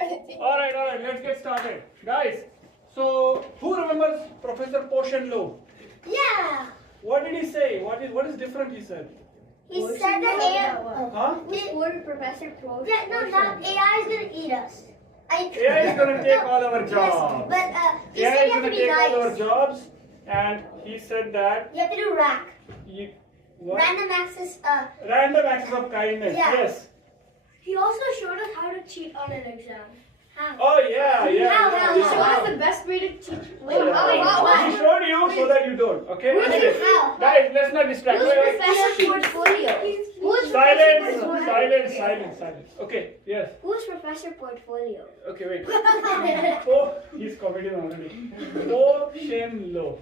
Alright, let's get started. Guys, so who remembers Professor Potion Low? Yeah. What did he say? What is different he said? He said that AI. Huh? Professor Potion. Yeah, no, not AI is gonna eat us. AI is gonna take all our jobs. Yes, but he AI said is you have gonna to be take all our nice. jobs, and he said that You have to do rack. what? Random access. Random acts of kindness. Yeah. Yes. He also showed us how to cheat on an exam. How? Oh yeah. How? He yeah. showed us the best way to teach. Wait, what? He showed you so that you don't. Okay. Anyway, How? guys, let's not distract. Who's Wait. Professor Portfolio? Who's Silence. Professor Silence. Okay. Yes. Who's Professor Portfolio? Okay. Wait. Oh, he's comedian already. Potion Low.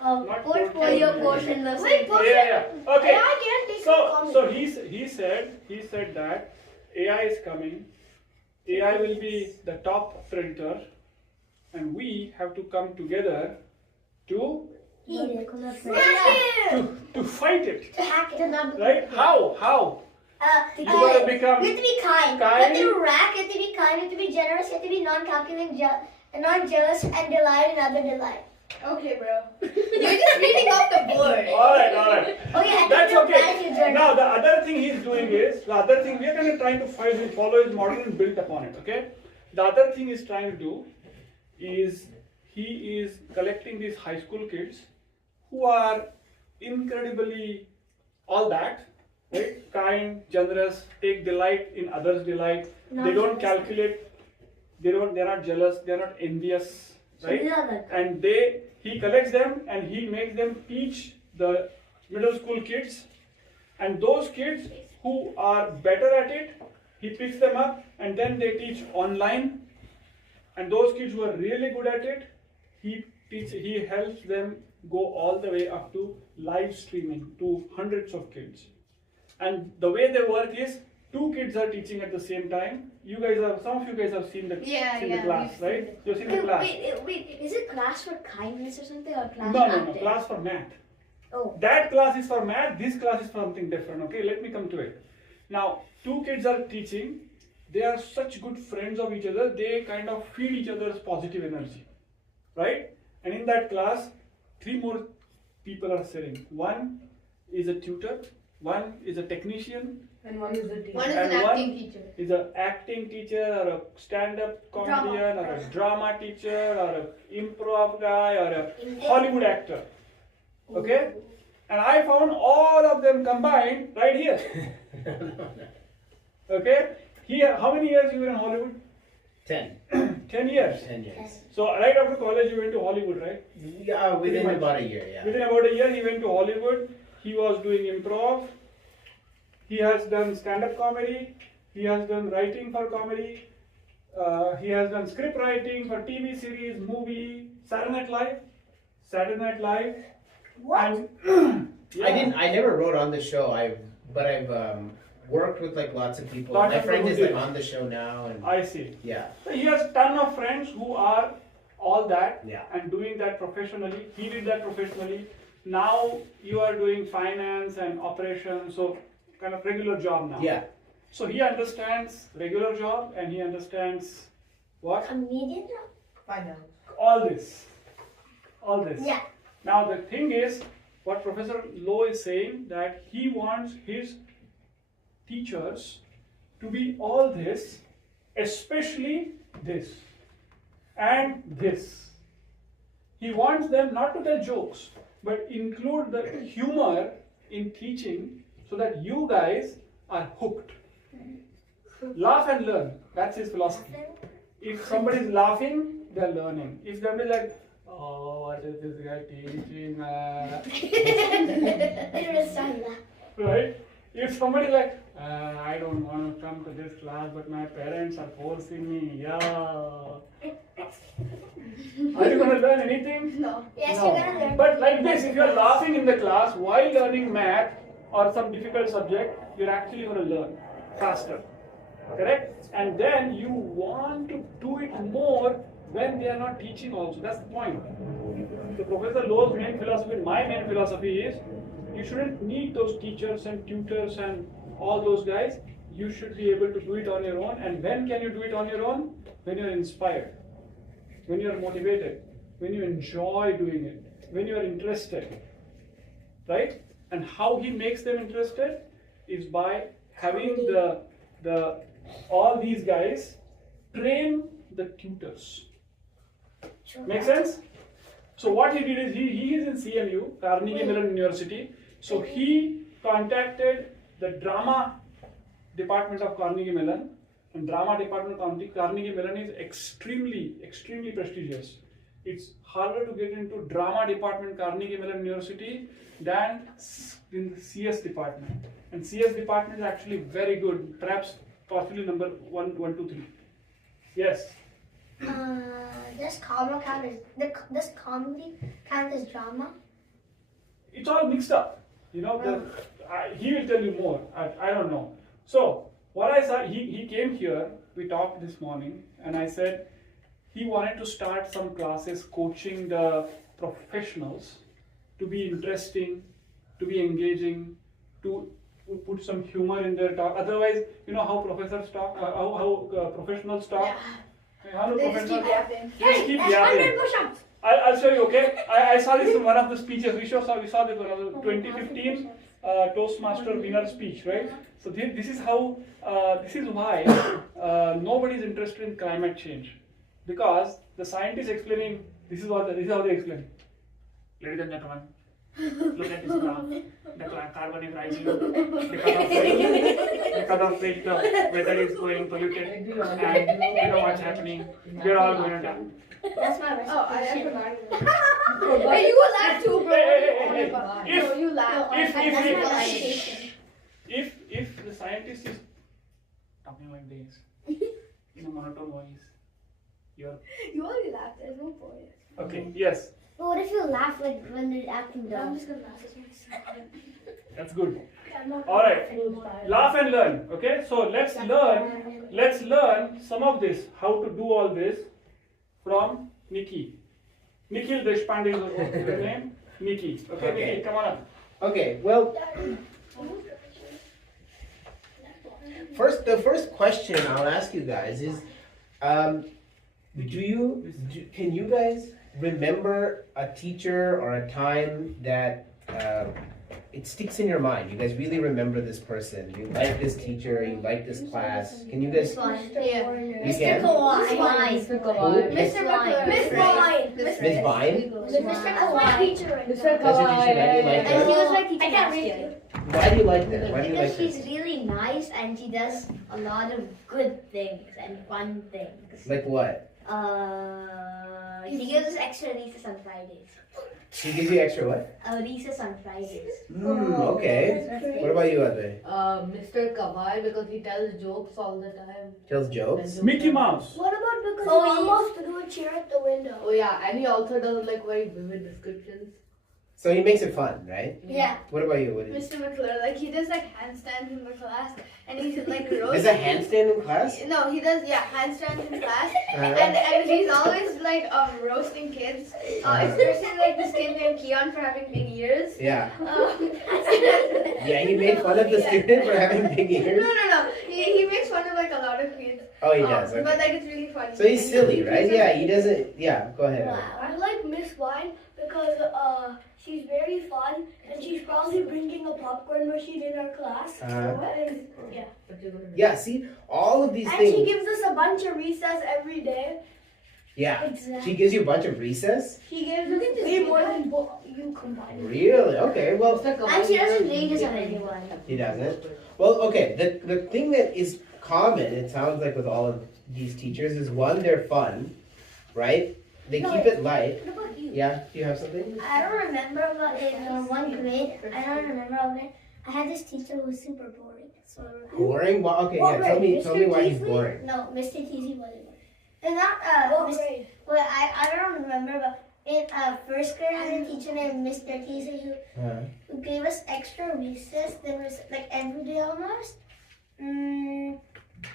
Not Portfolio portion. portion. Wait, Yeah. Okay. I can't take So he said that AI is coming. AI will be the top predator, and we have to come together to fight it. To hack it. Right? How? You gotta become You have to be kind. You have to do rack. You have to be kind. You have to be generous. You have to be non-calculating, non-jealous, and delight in other delight. Okay, bro. You're just reading off the board. Alright. Oh yeah, That's and okay. gratitude journal. Now the other thing he's doing is, we are kind of trying to follow his model and build upon it, okay? The other thing he's trying to do is, he is collecting these high school kids who are incredibly all that, right? Kind, generous, take delight in others' delight. They don't calculate, they're not jealous, they're not envious, right? And he collects them and he makes them teach the middle school kids, and those kids who are better at it, he picks them up and then they teach online, and those kids who are really good at it, he helps them go all the way up to live streaming to hundreds of kids. And the way they work is, 2 kids are teaching at the same time. Some of you guys have seen the class, right? You've seen the class. Wait, is it class for kindness or something, or class for No, acting? class for math. Oh. That class is for math, this class is for something different, okay? Let me come to it. Now, 2 kids are teaching, they are such good friends of each other, they kind of feed each other's positive energy, right? And in that class, 3 more people are sitting. One is a tutor, one is a technician, And one is a teacher. and one is an acting teacher, or a stand-up comedian, or a drama teacher, or an improv guy, or a Hollywood actor. Okay? And I found all of them combined right here. Okay? Here, how many years you were in Hollywood? 10. 10 years. 10 years. So right after college you went to Hollywood, right? Yeah, within about a year, yeah. Within about a year he went to Hollywood. He was doing improv. He has done stand-up comedy. He has done writing for comedy. He has done script writing for TV series, movie, Saturday Night Live. What? And yeah. I never wrote on the show, but I've worked with like lots of people. Lots My of friend people is did. like on the show now, and I see. yeah. So he has ton of friends who are all that Yeah. and doing that professionally. He did that professionally. Now you are doing finance and operations, so kind of regular job now. Yeah. So he understands regular job and he understands what? Comedian? All this. Yeah. Now the thing is, what Professor Lowe is saying, that he wants his teachers to be all this, especially this and this. He wants them not to tell jokes, but include the humor in teaching so that you guys are hooked. Laugh and learn. That's his philosophy. If somebody is laughing, they're learning. If somebody is like, oh, what is this guy teaching? Right? If somebody is like, I don't want to come to this class, but my parents are forcing me. Yeah. Are you going to learn anything? No. Yes, No. you're gonna learn. But like this, if you're laughing in the class while learning math or some difficult subject, you're actually going to learn faster. Correct? And then you want to do it more when they are not teaching also. That's the point. So Professor Lowe's main philosophy and my main philosophy is, you shouldn't need those teachers and tutors and all those guys. you should be able to do it on your own. And when can you do it on your own? When you're inspired, when you're motivated, when you enjoy doing it, when you're interested, right? And how he makes them interested is by having the all these guys train the tutors. Make sense? So what he did is he is in CMU, Carnegie Mellon University. So he contacted the drama department of Carnegie Mellon, and drama department of Carnegie Mellon is extremely prestigious. It's harder to get into drama department Carnegie Mellon University than in the CS department. And CS department is actually very good, perhaps possibly number 1, 2, 3. Yes. Does comedy count as drama? It's all mixed up. You know, he will tell you more. I don't know. So what I saw, he came here. We talked this morning, and I said he wanted to start some classes coaching the professionals to be interesting, to be engaging, to put some humor in their talk. Otherwise, you know how professors talk, how professionals talk. Yeah. How do They just keep professionals? yapping. They just keep yapping. push-ups. I'll show you, okay? I saw this in one of the speeches. We saw this one of the 2015 Toastmaster winner speech, right? So this is how, this is why nobody is interested in climate change, because the scientists explaining this is how they explain. Ladies and gentlemen, look at this graph. The carbon is rising because of which the weather is going polluted, and you know what's happening. We're all going to die. That's my recipe. Oh, I forgot. Hey, you laugh too, bro. Hey. No, you laugh. If the scientist is talking like this in a monotone voice, You already laughed. There's no point. okay. Yes, But what if you laugh like when they're acting dumb? I'm just gonna laugh. that's good. All right, laugh and learn. Okay, so let's learn some of this, how to do all this from Nikki. Nikhil Deshpande is her name. Nikki. Okay, Nikki, come on up. Okay, well, the first question I'll ask you guys is, can you guys remember a teacher or a time that it sticks in your mind? You guys really remember this person. You like this teacher. You like this class. Can you guys? Yeah. You can? Mr. Kawhi. Mr. McClure. Miss Vine. Miss Vine? That's my teacher. That's your teacher. Why do you like And he her? was my teacher last year. Why do you like her? Why do you like Because her? she's really nice and she does a lot of good things and fun things. Like what? She gives us extra recess on Fridays. She gives you extra what? Recess on Fridays. Okay. What about you, Adre? Mr. Kawhi, because he tells jokes all the time. Tells jokes? Mickey Mouse. What about because Oh, you he- almost do a cheer at the window? Oh yeah, and he also does like very vivid descriptions. So he makes it fun, right? Yeah. What about you? What is Mr. McClure, like he does like handstands in the class, and he's like roasting. There's a handstand in class? No, he does handstands in class, Uh-huh. and he's always like roasting kids, especially like this kid named Keon for having big ears. Yeah. No, Yeah, he made fun of the student for having big ears. no. He makes fun of like a lot of kids. Oh, he does. But Okay. like it's really funny. So he's silly, right? Yeah, he doesn't. Yeah, go ahead. I like Miss Vine because she's very fun and she's probably bringing a popcorn machine in our class. And, yeah. But you're gonna Yeah, see, all of these And she things. gives us a bunch of recess every day. Yeah. Exactly. She gives you a bunch of recess? She gives us way more than you combined. Really? Okay, well, Mr. Kawhi, And she doesn't does rage on different- anyone. he doesn't. Well, okay, the thing that is common, it sounds like with all of these teachers, is one, they're fun, right? They No, keep it light. What about you? Yeah, do you have something? I don't remember, but in one grade, I don't remember all that. I had this teacher who was super boring. So Boring? Well, okay, yeah, tell me why he's boring. No, Mr. Teasy wasn't. And not grade? Well, I don't remember, but in first grade, I had a teacher named Mr. Teasy who gave us extra recess. There was like every day almost.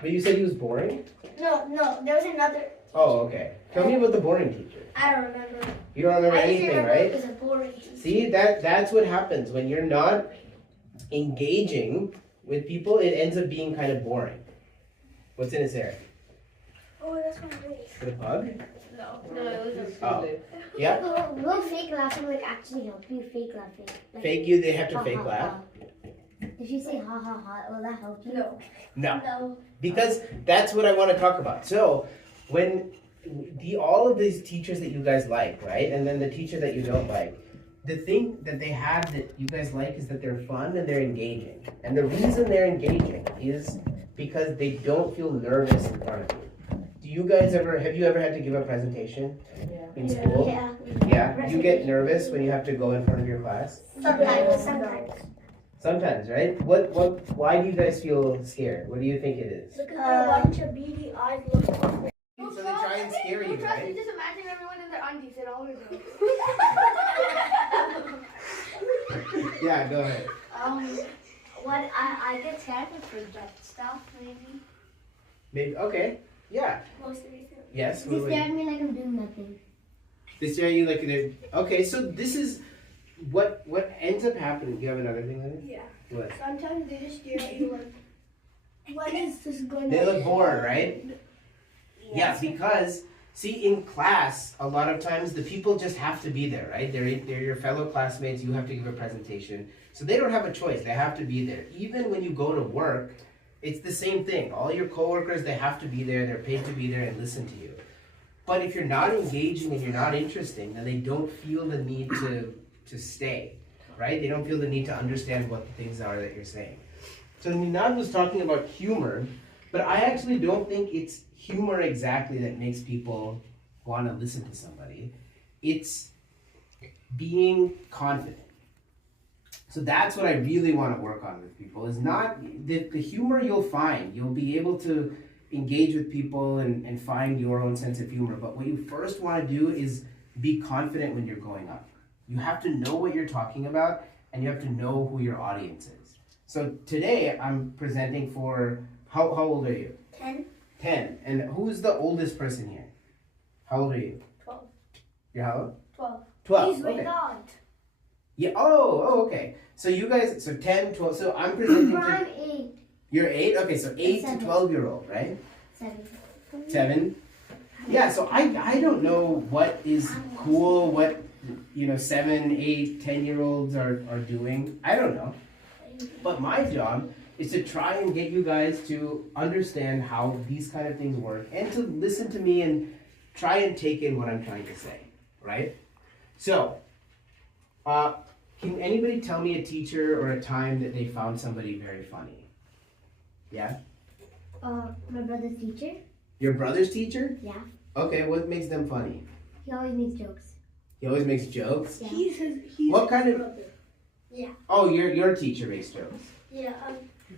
But you said he was boring? No, there was another. Oh, okay. Tell me about the boring teacher. I don't remember. You don't remember I just anything, remember right? it was a boring teacher. See, that's what happens when you're not engaging with people, it ends up being kind of boring. What's in his hair? Oh, that's my face. For the pug? No, it was a Oh. Yeah? Will fake laughing like actually help you? Fake laughing. Like, Fake you, they have to ha, fake ha, laugh? ha. If you say ha ha ha, will that help you? No. No. No. Because that's what I want to talk about. So, when all of these teachers that you guys like, right? And then the teacher that you don't like, the thing that they have that you guys like is that they're fun and they're engaging. And the reason they're engaging is because they don't feel nervous in front of you. Have you ever had to give a presentation in school? Yeah. Yeah? You get nervous when you have to go in front of your class? Sometimes. Sometimes, right? Why do you guys feel scared? What do you think it is? Because there are a bunch of beady eyes looking at me. So they try and scare you, right? Just imagine everyone in their undies and all of them. Yeah, go ahead. What I get scared to forget stuff maybe. Maybe, okay. Yeah. Most of these things. Yes. They stare at me like I'm doing nothing. They stare at you like they're okay. So this is what ends up happening. Do you have another thing, Lynn? Yeah. What? Sometimes they just stare at you like, when is this going to They look bored, right? Yeah, because see, in class, a lot of times the people just have to be there, right? They're your fellow classmates. You have to give a presentation, so they don't have a choice. They have to be there. Even when you go to work, it's the same thing. All your coworkers, they have to be there. They're paid to be there and listen to you. But if you're not engaging and you're not interesting, then they don't feel the need to stay, right? They don't feel the need to understand what the things are that you're saying. So Ninad was talking about humor, but I actually don't think it's humor exactly that makes people want to listen to somebody. It's being confident. So that's what I really want to work on with people, is not the humor you'll find. You'll be able to engage with people and find your own sense of humor. But what you first want to do is be confident when you're going up. You have to know what you're talking about, and you have to know who your audience is. So today I'm presenting for, how old are you? 10. 10. And who's the oldest person here? How old are you? 12. You're how old? 12. 12. He's my Okay. God. Yeah. Oh, okay. So you guys, so 10, 12. So I'm presenting I'm to, 8. you're 8? Okay, so 8 to 7. 12-year-old, right? 7. 7? Yeah, so I don't know what is cool, what, 7, 8, 10-year-olds are doing. I don't know. But my job is to try and get you guys to understand how these kind of things work and to listen to me and try and take in what I'm trying to say, right? So, can anybody tell me a teacher or a time that they found somebody very funny? Yeah? My brother's teacher. Your brother's teacher? Yeah. Okay, what makes them funny? He always makes jokes. He always makes jokes? Yeah. He's What kind of- brother. Oh, your teacher makes jokes. Yeah.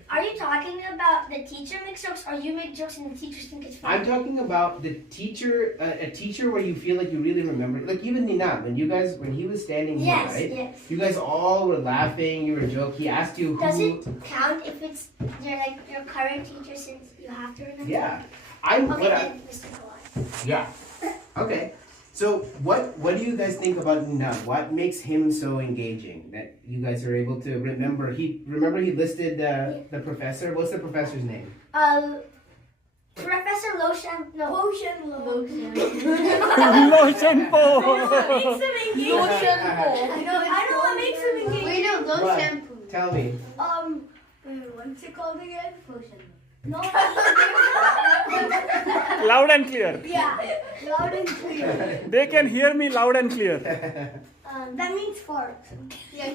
Are you talking about the teacher makes jokes, or you make jokes and the teachers think it's funny? I'm talking about the teacher, a teacher where you feel like you really remember, like even Ninad, when he was standing here, Yes, right? yes. You guys all were laughing, you were joking, he asked you Does who. it count if it's your current teacher, since you have to remember? Yeah. Okay, then Mr. Kawhi. Yeah. Okay. So what do you guys think about Ninad? What makes him so engaging that you guys are able to remember? He listed the professor. What's the professor's name? Professor Lotion. No. Lotion. Lotion po. Makes him engaging. I know what makes him engaging. Wait, no, no What? shampoo. Tell me. What's it called again? Potion. No. Loud and clear. Yeah. Loud and clear. They can hear me loud and clear. That means fart. Yeah,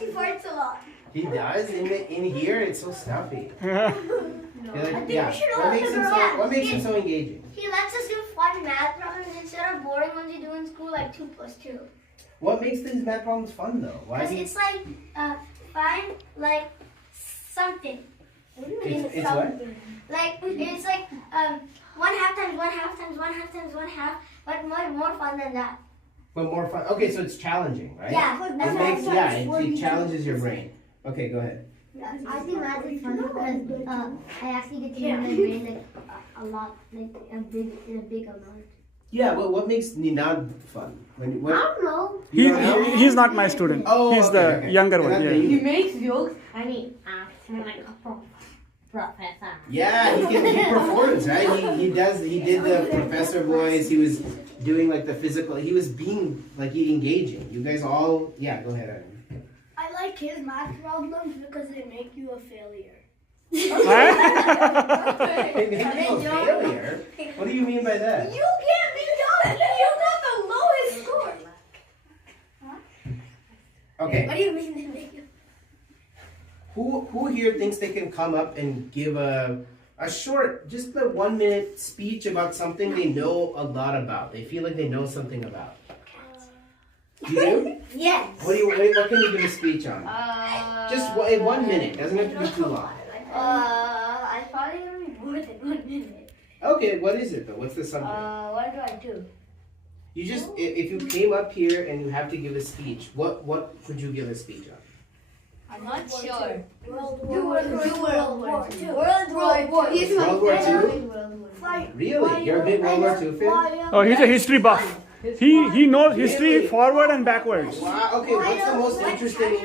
He farts a lot. He does in here. It's so stuffy. I think we should What open makes the him door. so? What makes him so engaging? He lets us do fun math problems instead of boring ones you do in school, like 2 + 2. What makes these math problems fun though? Why? Because do you- it's like, find like something. It's what? Like, it's like 1/2 times 1/2 times 1/2 times 1/2, but more fun than that. But more fun. Okay, so it's challenging, right? Yeah, that's It challenges your brain. Okay, go ahead. I think math is fun because I actually get to use my brain like a lot, like in a big amount. Yeah, what makes Ninad fun? I don't know. He's not my student. Oh, He's the younger one. Ninad, Yeah. He makes jokes. I mean, like a professor. Yeah, he performs, right? He did the professor voice. He was doing like the physical. He was being like engaging. You guys all, yeah, go ahead. Aaron. I like his math problems because they make you a failure. They make you a failure. What do you mean by that? You can't be done. You got the lowest score. Okay. What do you mean they make you? Who here thinks they can come up and give a short, just a 1 minute speech about something they know a lot about? They feel like they know something about. You do? Yes. What can you give a speech on? Just 1 minute. Doesn't have to be too long. I probably gonna be more than 1 minute. Okay, what is it though? What's the subject? What do I do? You just, if you came up here and you have to give a speech, what could you give a speech on? I'm not sure. World War II. World War II. World War II? Really? You're a big World War II fan? Oh, he's a history buff. He knows history forward and backwards. Wow, okay, what's the most interesting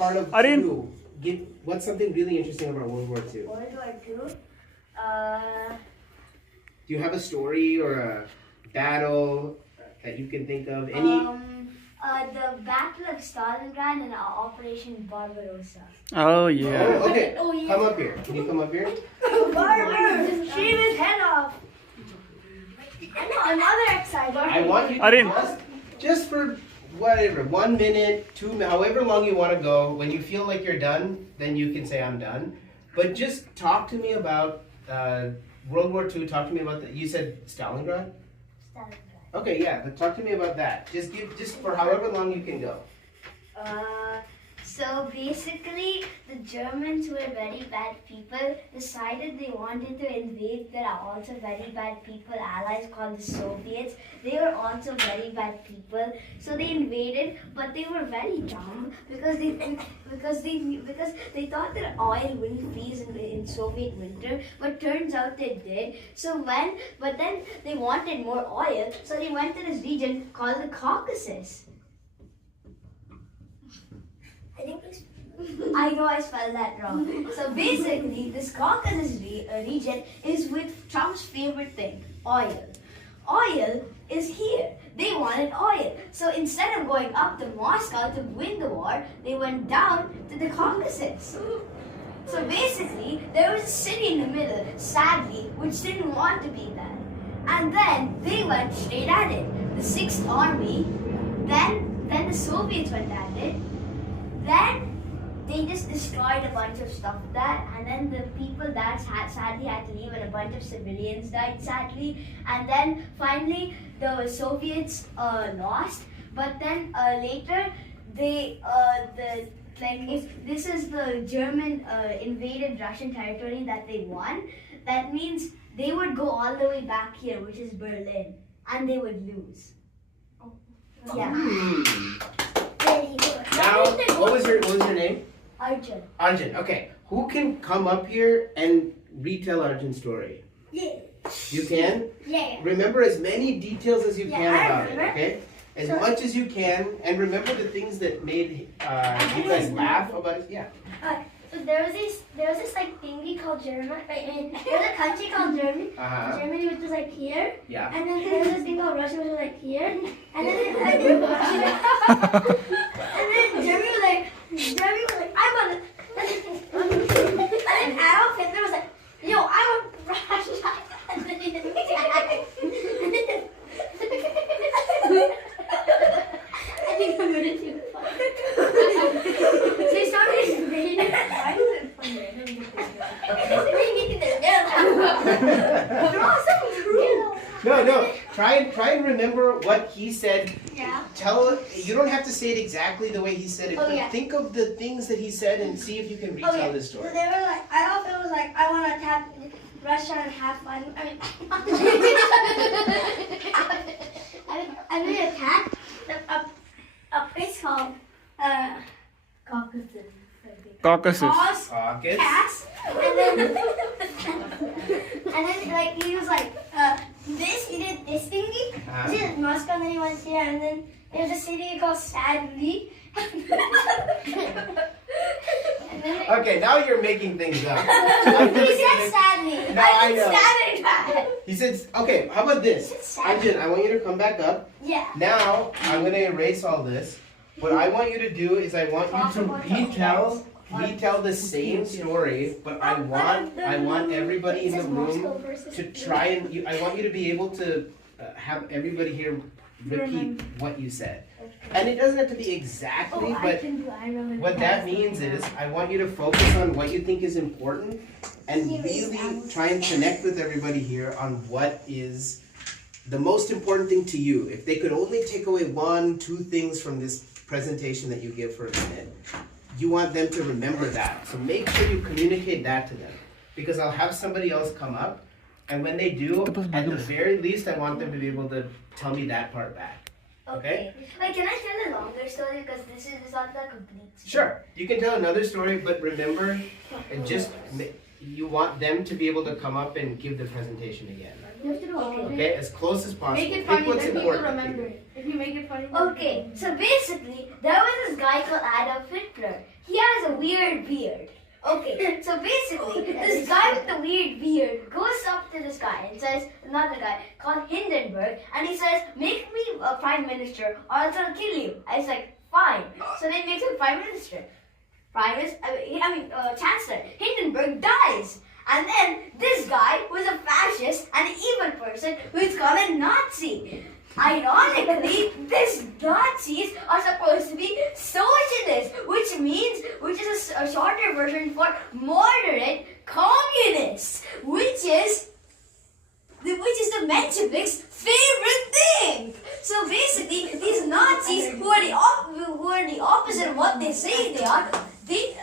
part of Arin. you? What's something really interesting about World War II? What do I do? Do you have a story or a battle that you can think of? Any? The Battle of Stalingrad and Operation Barbarossa. Oh yeah. Oh, okay. Come up here. Can you come up here? Barber, shave his head off. I know another exciting. I want you Arin. to just for whatever, 1 minute, 2 minutes, however long you want to go. When you feel like you're done, then you can say I'm done. But just talk to me about World War II. Talk to me about you said Stalingrad? Stalingrad. Okay, yeah, but talk to me about that. Just for however long you can go. So basically, the Germans were very bad people, decided they wanted to invade their also very bad people, allies called the Soviets. They were also very bad people. So they invaded, but they were very dumb because they thought that oil wouldn't freeze in Soviet winter, but turns out they did. But then they wanted more oil, so they went to this region called the Caucasus. I know I spelled that wrong. So basically, this Caucasus region is with Trump's favorite thing, oil. Oil is here. They wanted oil. So instead of going up to Moscow to win the war, they went down to the Caucasus. So basically, there was a city in the middle, sadly, which didn't want to be there. And then they went straight at it. The 6th Army, then the Soviets went at it. Then they just destroyed a bunch of stuff there, and then the people that sadly had to leave, and a bunch of civilians died sadly. And then finally the Soviets lost, but then later if this is the German invaded Russian territory that they won, that means they would go all the way back here, which is Berlin, and they would lose. Yeah. Now, what was your name? Arjun. Arjun. Okay. Who can come up here and retell Arjun's story? Yeah. You can? Yeah. Remember as many details as you can I about it, remember. okay? As much as you can, and remember the things that made you guys laugh about it. Yeah. So there was this like thingy called Germany. There's a country called Germany. Germany, which was like here. Yeah. And then there was this thing called Russia, which was like here. And then Germany was like, I want it. And then Adolf Hitler was like, yo, I want Russia. And then he didn't I think I'm gonna do it. So he started invading. Why is it fun? No. Try and remember what he said. Yeah. You don't have to say it exactly the way he said it, but yeah. think of the things that he said and see if you can retell this So story. they were like, Adolf Hitler was like, I want to attack Russia and have fun. I mean, attack a place called Caucasus. Caucasus. Cass, and then like he was like, he did this thingy, This is Moscow, and then he went here, and then there's a city called Sadly. And then Okay, now you're making things up. he said Sadly. No, I know. Stalingrad. He said, okay, how about this? He said Sadly. Arjun, I want you to come back up. Yeah. Now, I'm going to erase all this. What I want you to do is I want you to retell the same story, but I want everybody in the room to try and, I want you to be able to have everybody here repeat what you said. And it doesn't have to be exactly, but what that means is I want you to focus on what you think is important and really try and connect with everybody here on what is the most important thing to you. If they could only take away 1, 2 things from this presentation that you give for a minute, you want them to remember that. So make sure you communicate that to them, because I'll have somebody else come up, and when they do, at the very least, I want them to be able to tell me that part back. Okay? Like, can I tell a longer story? Because this is not the complete story. Sure, you can tell another story, but remember, you want them to be able to come up and give the presentation again. Okay, as close as possible. Make it Pick funny, what's then people important. remember it. If you make it funny. Okay, so basically, there was this guy called Adolf Hitler. He has a weird beard. Okay, so basically, this guy with the weird beard goes up to this guy and says, another guy called Hindenburg, and he says, make me a prime minister or else I'll kill you. I was like, fine. So then he makes him prime minister. Chancellor. Hindenburg dies. And then this guy was a fascist and an evil person who is called a Nazi. Ironically, these Nazis are supposed to be socialists, which is a shorter version for moderate communists, which is the Menshevik's favorite thing. So basically, these Nazis who are the opposite of what they say they are, they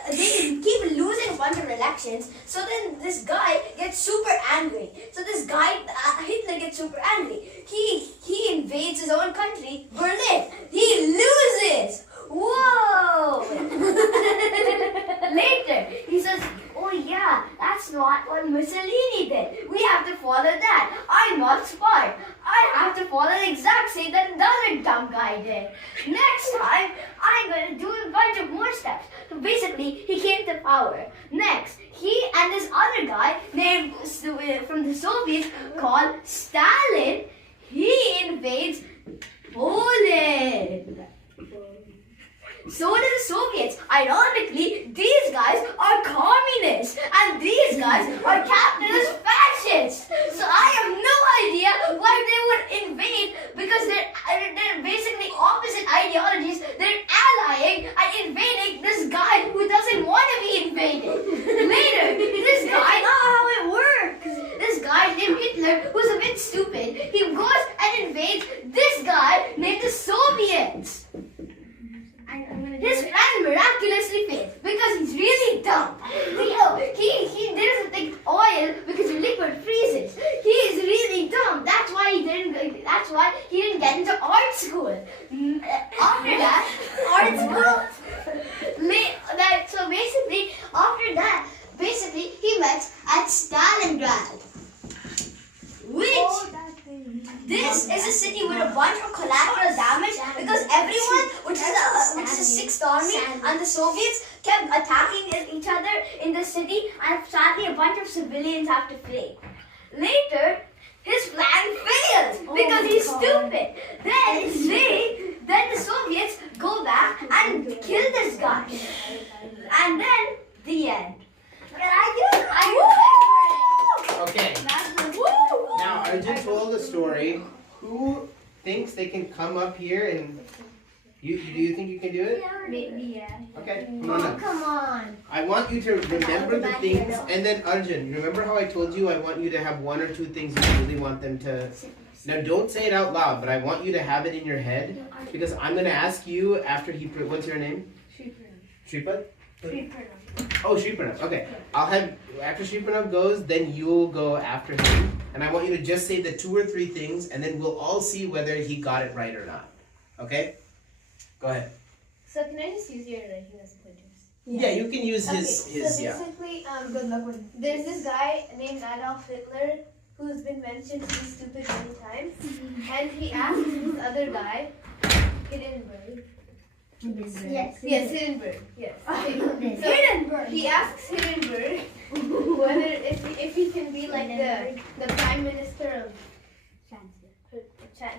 keep losing a bunch of elections. So then this guy gets super angry. So this guy, Hitler, gets super angry. He invades his own country, Berlin. He loses. Whoa! Later, he says, oh yeah, that's not what Mussolini did. We have to follow that. I'm not smart. I have to follow the exact same that another dumb guy did. Next time, I'm going to do a bunch of more steps. So basically, he came to power. Next, he and this other guy named from the Soviets called Stalin, he invades Poland. So do the Soviets. Ironically, these guys are communists and these guys are capitalist fascists. So I have no idea why they would invade, because they're basically opposite ideologies. They're allying and invading this guy who doesn't want to be invaded. Later, this guy, not how it works. This guy named Hitler was a bit stupid. He goes and invades this guy named the Soviets. His plan miraculously failed because he's really dumb. He doesn't think oil because the liquid freezes. He is really dumb. That's why he didn't get into art school. After that, art school. So basically, after that, he met at Stalingrad, which. This is a city with a bunch of collateral damage because everyone, which is the Sixth Army and the Soviets, kept attacking each other in the city, and sadly a bunch of civilians have to flee. Later, his plan fails because he's stupid. Then the Soviets go back and kill this guy, and then the end. Okay. Now, Arjun told the story. Who thinks they can come up here and do you think you can do it? Maybe, yeah. Okay, come on up. Come on. I want you to remember the things, and then Arjun, remember how I told you I want you to have 1 or 2 things you really want them to. Now, don't say it out loud, but I want you to have it in your head, because I'm going to ask you after what's your name? Shripad? Oh, Shripad. Okay. I'll have, after Shripad goes, then you'll go after him. And I want you to just say the 2 or 3 things, and then we'll all see whether he got it right or not. Okay? Go ahead. So can I just use your writing as pointers? Yeah, you can use his so basically, good luck with. There's this guy named Adolf Hitler. who's been mentioned to be stupid many times, and he asks this other guy, Hindenburg. Yes. Yes, Hindenburg. Yes. Okay. So Hindenburg. He asks Hindenburg whether if he can be like the prime minister of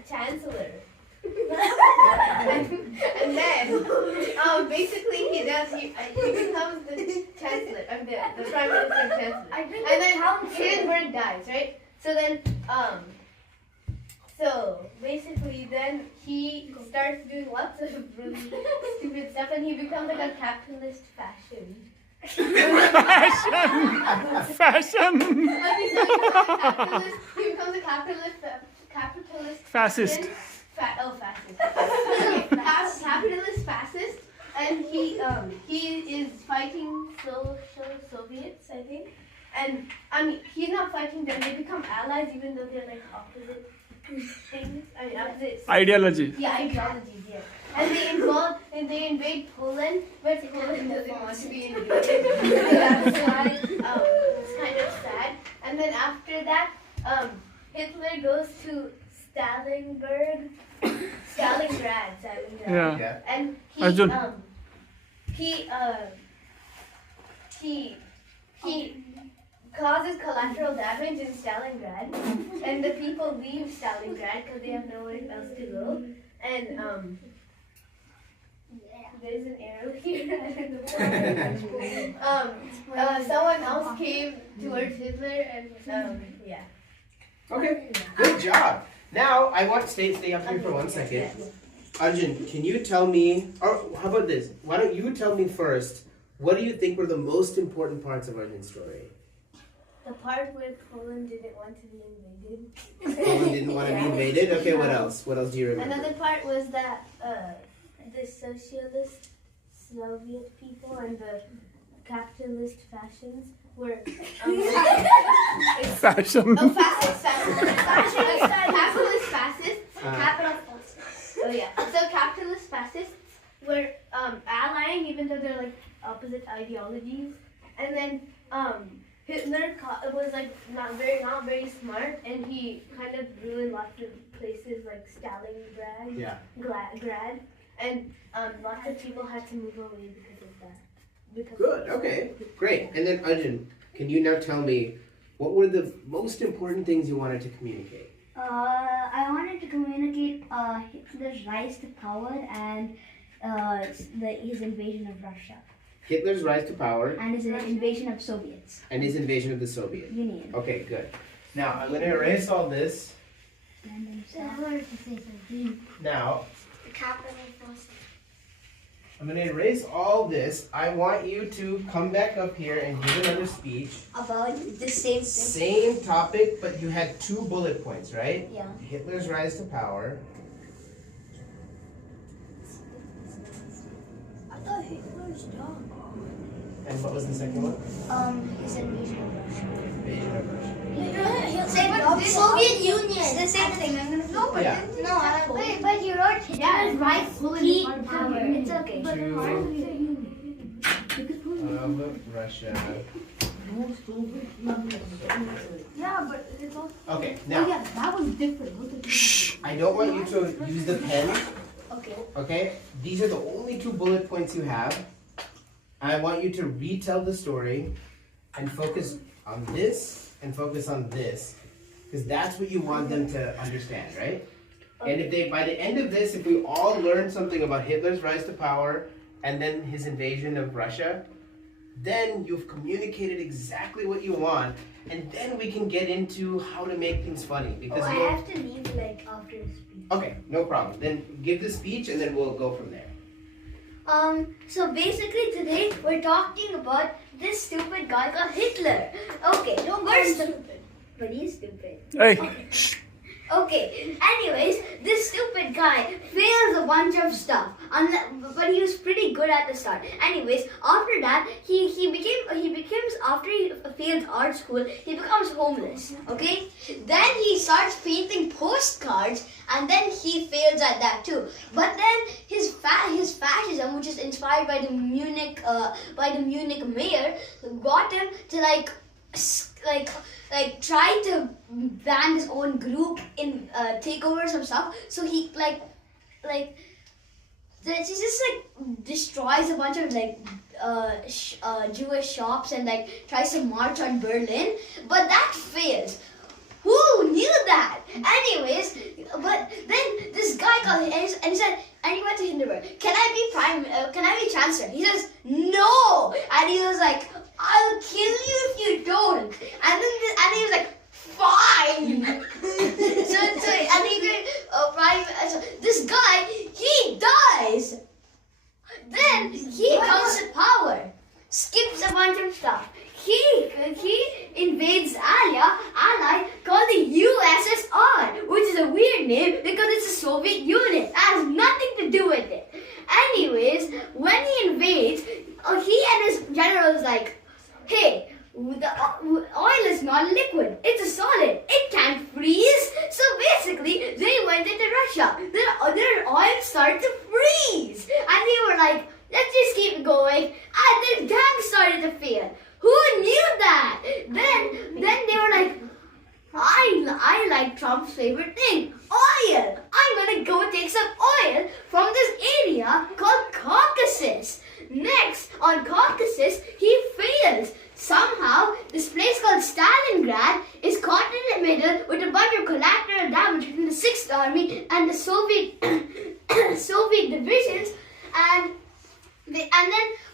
chancellor. and then basically he does. He becomes the chancellor, the prime minister and chancellor. And then Hindenburg dies, right? So then so basically then he starts doing lots of really stupid stuff, and he becomes like a capitalist fashion. Fashion. He becomes a capitalist Fascist. Fascist. Capitalist fascist, and he is fighting Soviets, I think. And I mean, he's not fighting them; they become allies, even though they're like opposite things. I mean, opposite. Ideology. Yeah, ideologies. Yeah. And they invade Poland, but Poland doesn't want to be invaded. That's why it's kind of sad. And then after that, Hitler goes to Stalingrad. Yeah. And Arjun. he causes collateral damage in Stalingrad, and the people leave Stalingrad because they have nowhere else to go. And there's an arrow here. I don't know. Someone else came towards Hitler, and yeah. Okay, good job. Now I want to stay up here for 1 second. Arjun, can you tell me, or how about this? Why don't you tell me first, what do you think were the most important parts of Arjun's story? The part where Poland didn't want to be invaded. Poland didn't want to be invaded? Okay, what else? What else do you remember? Another part was that the socialist Soviet people and the capitalist fashions were Fashion. capitalist fascists. Oh yeah. So capitalist fascists were allying, even though they're like opposite ideologies. And then Hitler was like not very smart, and he kind of ruined lots of places like Stalingrad, Yeah. Grad, and lots of people had to move away because of that. Good, okay, great. And then Arjun, can you now tell me, what were the most important things you wanted to communicate? I wanted to communicate Hitler's rise to power and his invasion of Russia. Hitler's rise to power And his invasion of Soviets. and his invasion of the Soviet. Union. Okay, good. Now, I'm going to erase all this. Now, The capital force. I'm going to erase all this. I want you to come back up here and give another speech. About the same thing. Same topic, but you had 2 bullet points, right? Yeah. Hitler's rise to power. I thought Hitler's done. And what was the second one? His invasion of Russia. Invasion of Russia. Soviet Union. It's the same thing. I'm gonna no, Yeah. But you wrote Hitler's rise to power. It's okay. Of Russia. Yeah, but it's all. Okay, now, that was different. I don't want you to use the pen. Okay. Okay? These are the only 2 bullet points you have. I want you to retell the story and focus on this and focus on this. Because that's what you want them to understand, right? And if they, by the end of this, if we all learn something about Hitler's rise to power and then his invasion of Russia, then you've communicated exactly what you want, and then we can get into how to make things funny. Because I you'll- have to leave like after the speech. Okay, no problem. Then give the speech and then we'll go from there. So basically today we're talking about this stupid guy called Hitler. Okay, stupid. But he's stupid. Hey. Okay, anyways, this stupid guy fails a bunch of stuff, but he was pretty good at the start. Anyways, after that, he becomes after he fails art school, he becomes homeless. Okay, then he starts painting postcards, and then he fails at that too. But then his fascism, which is inspired by the Munich mayor, got him to tried to ban his own group in take over some stuff. So he he just destroys a bunch of Jewish shops and tries to march on Berlin, but that fails. Who knew that? Anyways, but then this guy called and he said, and he went to Hindenburg. Can I be chancellor? He says no, and he was like, I'll kill you if you don't. And he was like, fine. So this guy, he dies. Then he comes to power, skips a bunch of stuff. He invades ally called the USSR, which is a weird name because it's a Soviet unit. It has nothing to do with it. Anyways, when he invades, he and his general is like, hey, the oil is not liquid, it's a solid, it can't freeze. So basically, they went into Russia. Their oil started to freeze. And they were like, let's just keep going. And the tank started to fail. Who knew that? Then they were like, I like Trump's favorite thing, oil. I'm gonna go take some oil from this area called Caucasus. Next, on Caucasus, he fails. Somehow, this place called Stalingrad is caught in the middle with a bunch of collateral damage between the 6th Army and the Soviet divisions, and then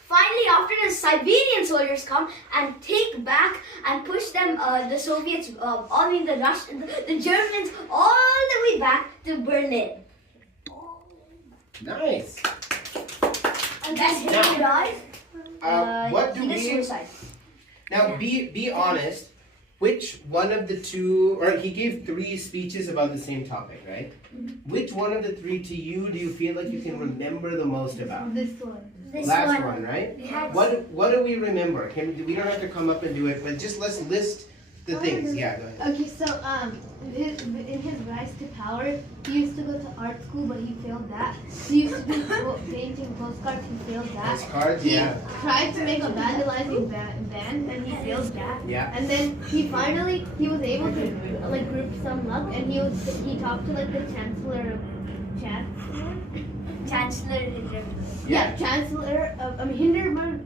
finally, after the Siberian soldiers come and take back and push them, the Soviets, the Germans, all the way back to Berlin. Nice. And that's Hitler died. What do He did we? suicide. Now, be honest. Which one of the two? Or he gave 3 speeches about the same topic, right? Which one of the 3 to you do you feel like you can remember the most about? This one. Last one, right? What do we remember? We don't have to come up and do it, but just let's list the things. Yeah, go ahead. Okay, so in his rise to power, he used to go to art school, but he failed that. He used to do painting postcards, he failed that. Postcards, He yeah. tried to make a vandalizing band, and he failed that. Yeah. And then he was able to group some luck, and he talked to the Chancellor Chancellor Yeah. Chancellor of Hindenburg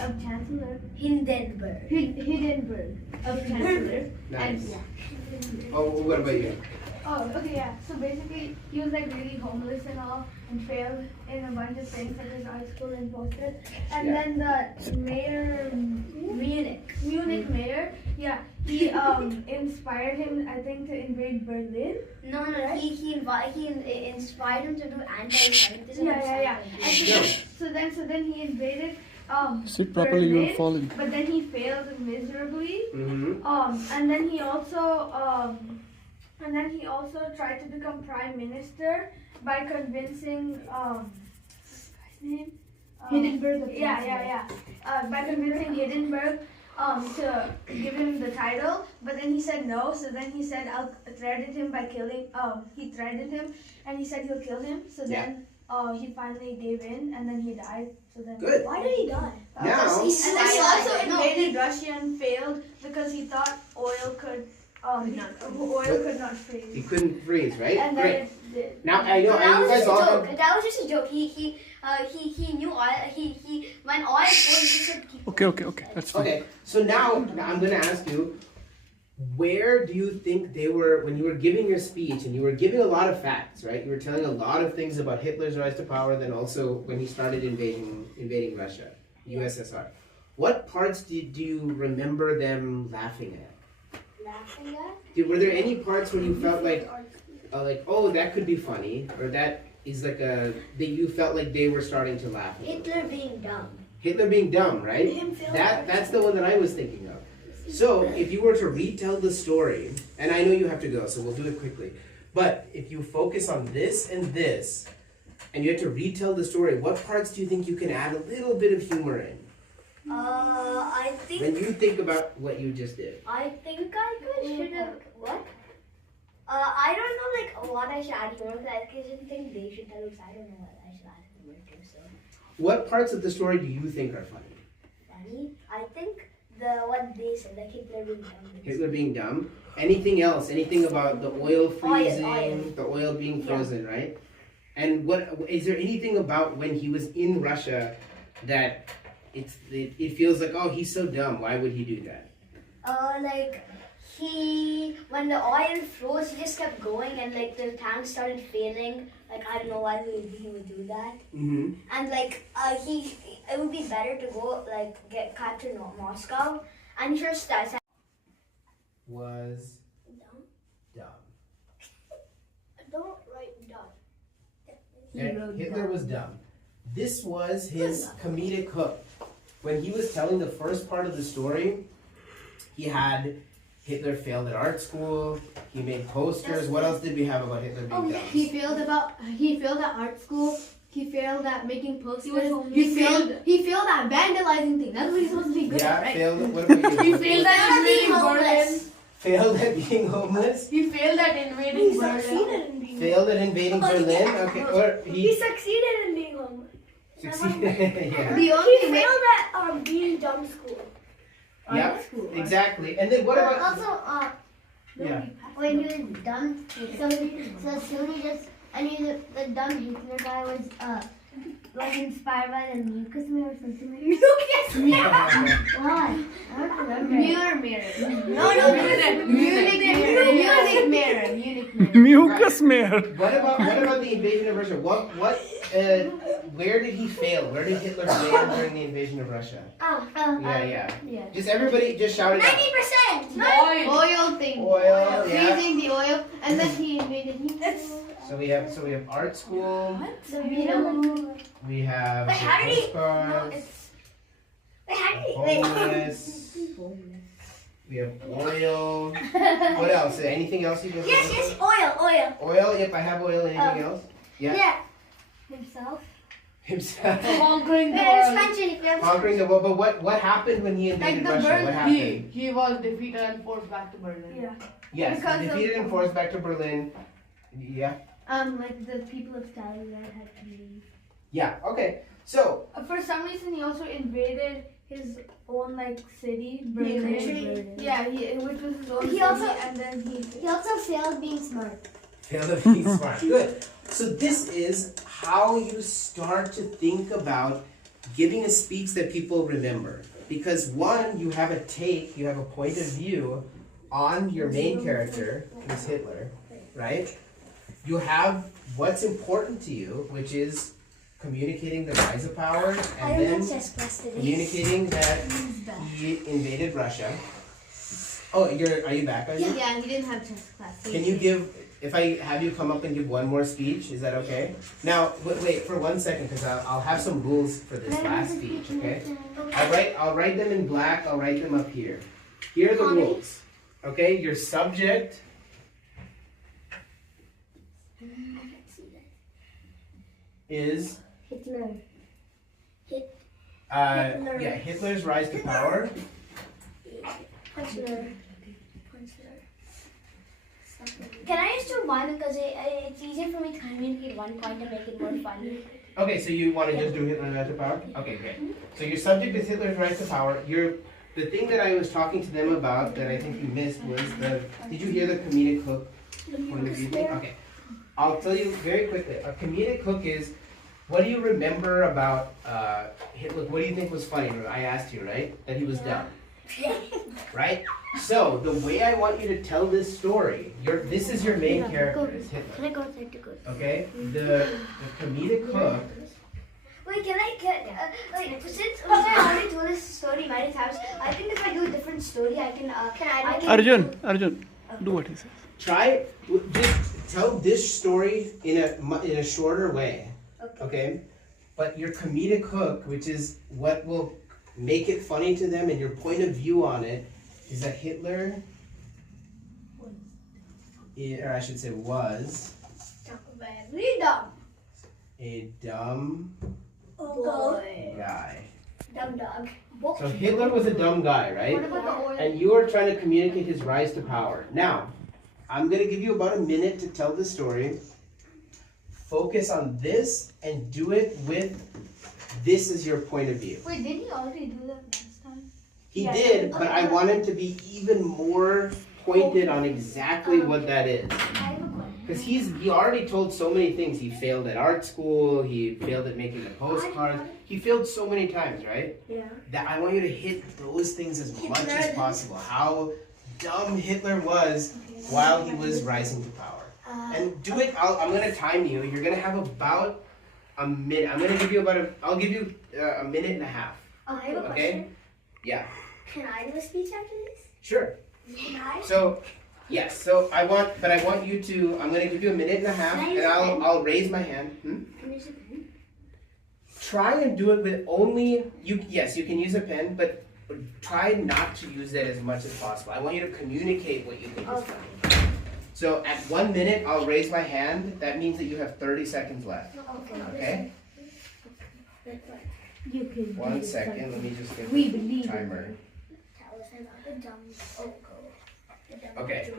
of Chancellor Hindenburg. Hindenburg of Chancellor. Nice. Oh, what about you? Oh, okay, yeah. So basically, he was really homeless and all, and failed in a bunch of things such as art school and posters. And Yeah. then the mayor, Munich mayor, yeah, he inspired him, I think, to invade Berlin. No, he inspired him to do anti-Semitism. Yeah. And No. so then he invaded Sit properly, you Berlin, are falling. but then he failed miserably. Mm-hmm. And then he also tried to become prime minister by convincing what's his name? Hindenburg of Yeah. By convincing Hindenburg to give him the title, but then he said no. So then he said, I'll threaten him by killing. He threatened him, and he said he'll kill him. So then he finally gave in, and then he died. So then Good. Why did he die? Now, and then he also suicided. No, invaded Russia and failed because he thought oil could not freeze. he couldn't freeze, right? And then Great. it did. Now I know, That and you was guys just a all joke. have, That was just a joke. He knew oil. He when oil was he said keep. Okay, that's fine. Okay, so now I'm going to ask you, where do you think they were when you were giving your speech and you were giving a lot of facts, right? You were telling a lot of things about Hitler's rise to power, then also when he started invading Russia, USSR. What parts do you remember them laughing at? Laughing at? Were there any parts where you felt like, oh, that could be funny, or that is that you felt like they were starting to laugh? Hitler being dumb. Hitler being dumb, right? That's the one that I was thinking of. So if you were to retell the story, and I know you have to go, so we'll do it quickly. But if you focus on this, and you have to retell the story, what parts do you think you can add a little bit of humor in? I When think you think about what you just did. I should have what? I don't know what I should add humor because I didn't think they should tell us. I don't know what I should add humor to. So What parts of the story do you think are funny? funny. I think what they said, like Hitler being dumb. Hitler being dumb. Anything else? Anything about the oil freezing, Oil. the oil being frozen, right? And what is there anything about when he was in Russia that it feels like, oh, he's so dumb. Why would he do that? Like when the oil froze, he just kept going, and like the tank started failing. Like I don't know why he would do that. Mm-hmm. And like it would be better to go like get capture Moscow, and he just starts. Was dumb. Don't write dumb. Okay? Hitler was dumb. This was his comedic hook. When he was telling the first part of the story, he had Hitler failed at art school. He made posters. What else did we have about Hitler being dumb? He failed at art school. He failed at making posters. He failed at vandalizing things. That's what he's supposed to be good Yeah, at, right? failed. What about you? He failed at invading Berlin. Failed at being homeless. He failed at invading Berlin. Failed at invading Berlin. Okay, or He succeeded in being homeless. succeeded. Yeah. The only way. Failed at being dumb school. Yeah. Exactly. And then what about? Also, Yeah. when he was dumb, so soon he just, the dumb Hitler guy was inspired by the mucus mirror or something like that. Why? I don't remember. Mirror. Munich mirror. Mucus mayor. What about the invasion of Russia? Where did he fail? Where did Hitler fail during the invasion of Russia? Yeah. Just everybody, just shout it out. 90%! Oil thing. Oil, yeah. Freezing the oil, and then he invaded. So we have art school. We have Wait, how did he- postcards. Homeless. We have oil. What else? Anything else you can? Yes, oil. Oil. Yep, I have oil. Anything else? Yeah. Himself. Himself. Conquering the It's world. French and French. Conquering the world. But what happened when he invaded Like the Russia? What happened? he was defeated and forced back to Berlin. Yeah. Yes, Because of- defeated and forced back to Berlin. Yeah. Like the people of Stalingrad had to leave. Yeah. Okay. So For some reason, he also invaded his own city, Berlin. Yeah, which was his own He city, also- and then He also failed being smart. fail to be smart. Good. So this is how you start to think about giving a speech that people remember. Because one, you have a point of view on your main character, who's Hitler, right? You have what's important to you, which is communicating the rise of power, and then communicating that he invaded Russia. Oh, are you back? Isaac? yeah, he didn't have chess class. Can you if I have you come up and give one more speech, is that okay? Now, wait for 1 second, because I'll have some rules for this last speech, okay? I'll write them in black, I'll write them up here. Here are the rules, okay? Your subject is Hitler. Hitler's rise to power. Hitler. Can I just do one because it's easier for me to communicate one point and make it more fun. Okay, so you want to just do Hitler's rise to power? Okay, great. So your subject is Hitler's rise to power. The thing that I was talking to them about that I think you missed was did you hear the comedic hook point of view thing? Okay. I'll tell you very quickly. A comedic hook is, what do you remember about Hitler? What do you think was funny? I asked you, right? That he was dumb. Right? So, the way I want you to tell this story, this is your main character, is Hitler. Can I go outside to go? Okay? The comedic hook. Wait, can I get since I already told this story many times, I think if I do a different story, I can Arjun, do what he says. Just tell this story in a shorter way. Okay? But your comedic hook, which is what will make it funny to them and your point of view on it, is that Hitler, or I should say was, very dumb. a dumb guy. Dumb dog. So Hitler was a dumb guy, right? What about the oil? And you are trying to communicate his rise to power. Now, I'm going to give you about a minute to tell the story. Focus on this and do it with this as your point of view. Wait, didn't he already do that last time? He did, but I want him to be even more pointed on exactly what that is. Because he already told so many things. He failed at art school, he failed at making the postcards. He failed so many times, right? Yeah. That I want you to hit those things as much as possible. How dumb Hitler was while he was rising to power. And do it, I'm going to time you. You're going to have about a minute. I'm going to give you I'll give you a minute and a half. I have a Okay? question. Yeah. Can I do a speech after this? Sure. Can I? So, yes. So I want you to. I'm going to give you a minute and a half, Can I and use a pen? I'll raise my hand. Can I use a pen? Try and do it with only you. Yes, you can use a pen, but try not to use that as much as possible. I want you to communicate what you think is funny. So at 1 minute, I'll raise my hand. That means that you have 30 seconds left. Okay. You can 1 second. Let me just get We the believe. timer. Tell us about the dumb Okay.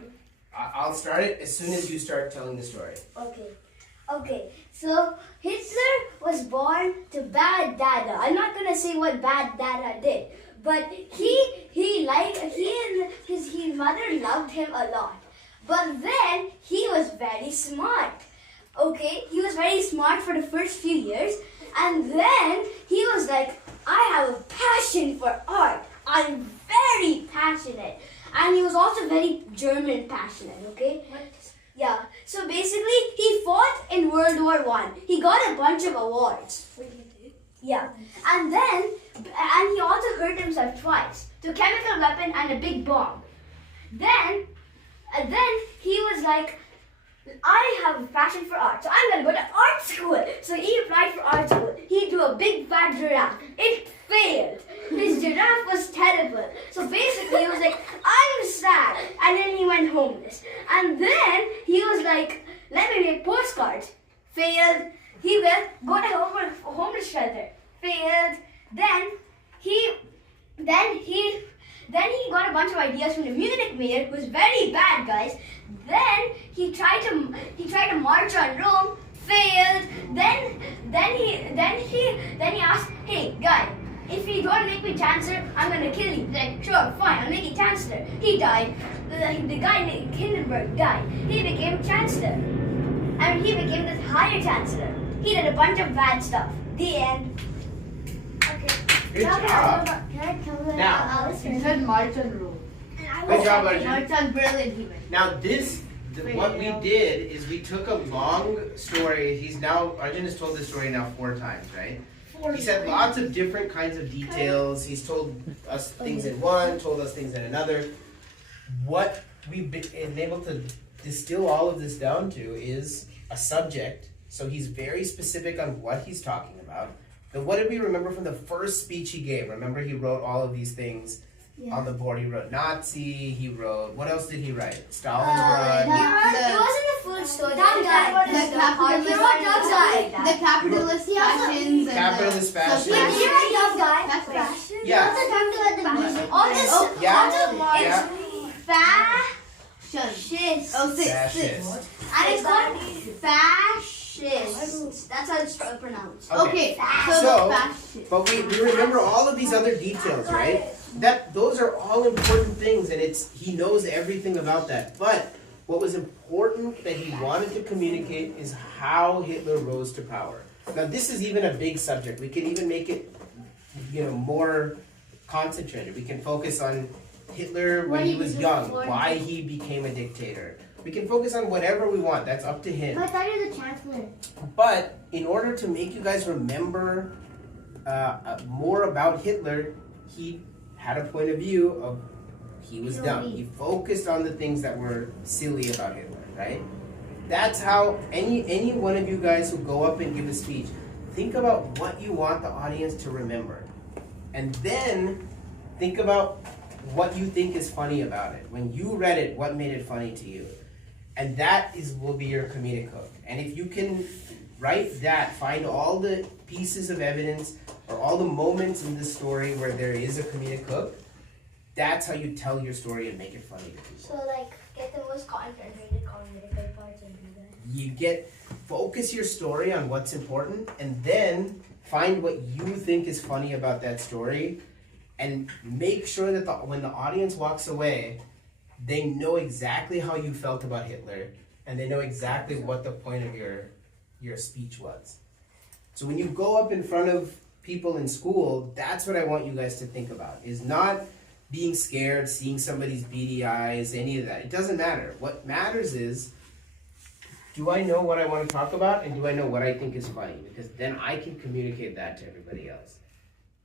I'll start it as soon as you start telling the story. Okay, so Hitler was born to bad dada. I'm not gonna say what bad dada did, but his mother loved him a lot. But then he was very smart. Okay, he was very smart for the first few years, and then he was like, I have a passion for art. I'm very passionate. And he was also very German passionate, okay? Yeah, so basically he fought in World War I. He got a bunch of awards. Yeah, and he also hurt himself twice. So chemical weapon and a big bomb. Then he was like, I have a passion for art, so I'm gonna go to art school. So he applied for art school. He drew a big fat giraffe. It failed. His giraffe was terrible. So basically he was like, I'm sad. And then he went homeless. And then he was like, let me make postcards. Failed. He will go to a homeless shelter. Failed. Then he got a bunch of ideas from the Munich mayor, who was very bad, guys. Then he tried to march on Rome, failed. Then he asked, hey guy, if you don't make me chancellor, I'm gonna kill you. He's like, sure, fine, I'll make you chancellor. He died. The guy named Hindenburg died. He became chancellor. And he became the higher chancellor. He did a bunch of bad stuff. The end. Good job. Can I tell them Now. about Alice? He said March on Rome. Good job, Arjun. March on Berlin, he went. Now what we did is we took a long story. Arjun has told this story now 4 times, right? He said lots of different kinds of details. He's told us things in one, told us things in another. What we've been able to distill all of this down to is a subject. So he's very specific on what he's talking about. Then what did we remember from the first speech he gave? Remember he wrote all of these things on the board. He wrote Nazi, he wrote, what else did he write? Stalingrad. It wasn't a food store. The capitalist fashions. Capitalist fashions. That's fashion. Yeah. All this. Yeah. Fascist. Oh, six. Fascist. And it's called fascist. That's how it's pronounced. Okay, So, so the fashion. but we remember all of these other details, right? Those are all important things, and he knows everything about that. But what was important that he wanted to communicate is how Hitler rose to power. Now, this is even a big subject. We can even make it, more concentrated. We can focus on Hitler when he was young, why he became a dictator. We can focus on whatever we want. That's up to him. I thought you were the chancellor. But in order to make you guys remember more about Hitler, he had a point of view of he was dumb. He focused on the things that were silly about Hitler, right? That's how any one of you guys who go up and give a speech, think about what you want the audience to remember. And then think about what you think is funny about it. When you read it, what made it funny to you? And that will be your comedic hook. And if you can write that, find all the pieces of evidence or all the moments in the story where there is a comedic hook, that's how you tell your story and make it funny to people. So get the most concentrated comedic parts and do that. You focus your story on what's important and then find what you think is funny about that story and make sure that when the audience walks away, they know exactly how you felt about Hitler, and they know exactly what the point of your speech was. So when you go up in front of people in school, that's what I want you guys to think about, is not being scared, seeing somebody's beady eyes, any of that. It doesn't matter. What matters is, do I know what I want to talk about, and do I know what I think is funny? Because then I can communicate that to everybody else.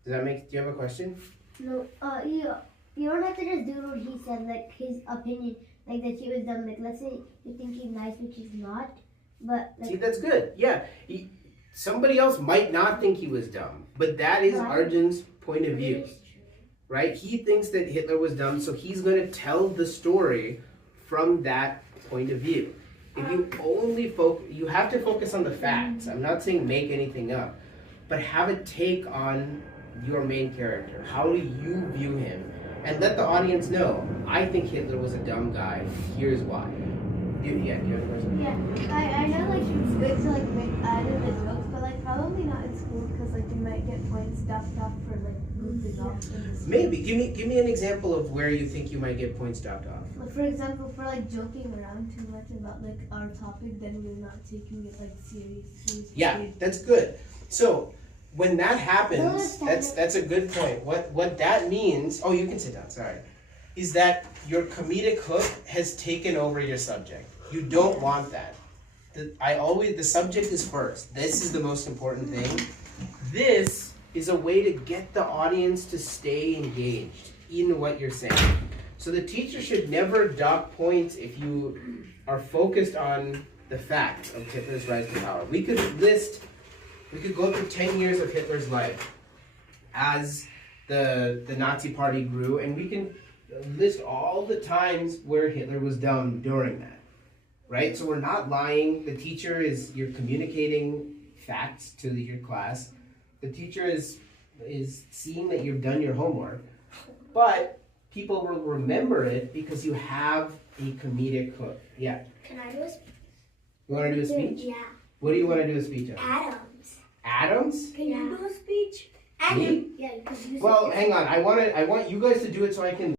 Do you have a question? No, you don't have to just do what he said, like his opinion, like that he was dumb. Like, let's say you think he's nice, which he's not, but like, See, that's good. Yeah, somebody else might not think he was dumb, but that is Arjun's point of view, right? He thinks that Hitler was dumb, so he's going to tell the story from that point of view. If you only you have to focus on the facts. I'm not saying make anything up, but have a take on your main character. How do you view him? And let the audience know, I think Hitler was a dumb guy. Here's why. Do you have a question? Yeah, I know like it's good to like make add in the jokes, but like probably not in school because like you might get points docked off for like goofing off in the school. Maybe. Give me an example of where you think you might get points docked off. Like for example, for like joking around too much about like our topic, then we're not taking it like seriously. Yeah, that's good. So when that happens, that's a good point. What that means, oh, you can sit down, sorry, is that your comedic hook has taken over your subject. You don't want that. The subject is first. This is the most important thing. This is a way to get the audience to stay engaged in what you're saying. So the teacher should never dock points if you are focused on the fact of Hitler's rise to power. We could go through 10 years of Hitler's life as the Nazi party grew, and we can list all the times where Hitler was dumb during that, right? So we're not lying. The teacher you're communicating facts to your class. The teacher is seeing that you've done your homework, but people will remember it because you have a comedic hook. Yeah. Can I do a speech? You want to do a speech? Yeah. What do you want to do a speech of? Adams. Adams? Can you do a speech? Me? Yeah, because you Well, hang on. I want you guys to do it so I can